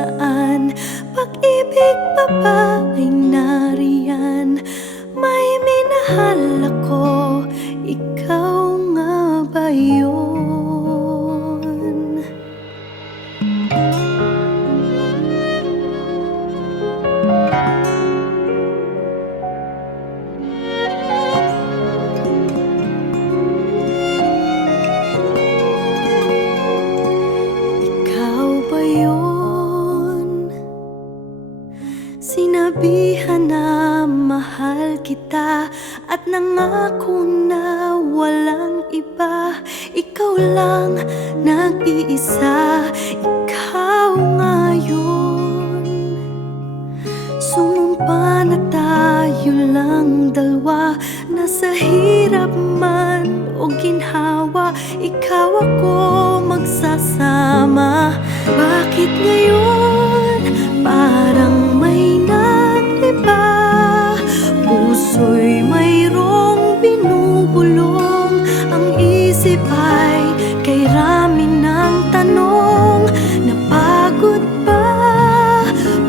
nasaan? Pag-ibig pa ba ay nariyan? May minahal ako, ikaw nga ba yun? Ikaw ba yun? Sinabihan na mahal kita at nangako na walang iba. Ikaw lang nag-iisa, ikaw nga yun. Sumumpa na tayo lang dalawa, nasa hirap man o ginhawa, ikaw ako magsasama. Bakit ngayon parang may nag-iba? Puso'y mayroong binubulong, ang isip ay kay rami ng tanong. Napagod ba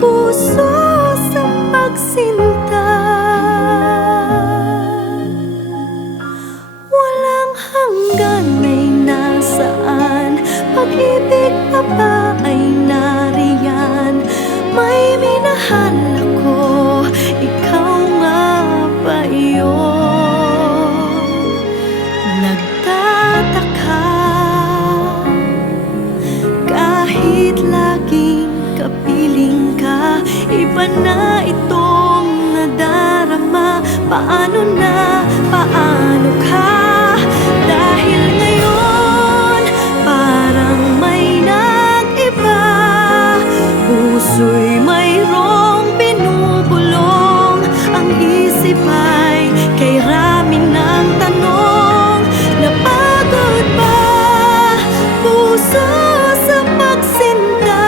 puso sa pagsinta? Walang hanggan ay nasaan? Pag-ibig pa ba ay nariyan? May minahal ako, ikaw nga ba yun? Nagtataka kahit laging kapiling ka, iba na itong nadarama. Paano na, paano ka? Dahil ngayon parang may nag-iba. Puso'y mayroong binubulong, ang isip ay kay rami ng tanong. Napagod ba puso sa pagsinta?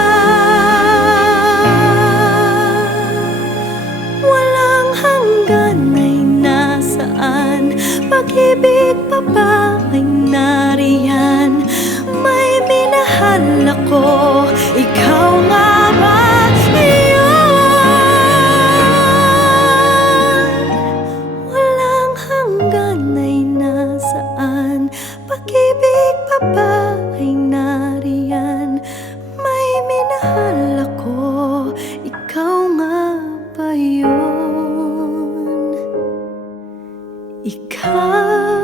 Walang hanggan ay nasaan? Pag-ibig pa ba ay nariyan? May minahal ako, ikaw nga ba yun? Walang hanggan ay nasaan? Pag-ibig pa ba ay nariyan? May minahal ako, ikaw nga ba yun? Ikaw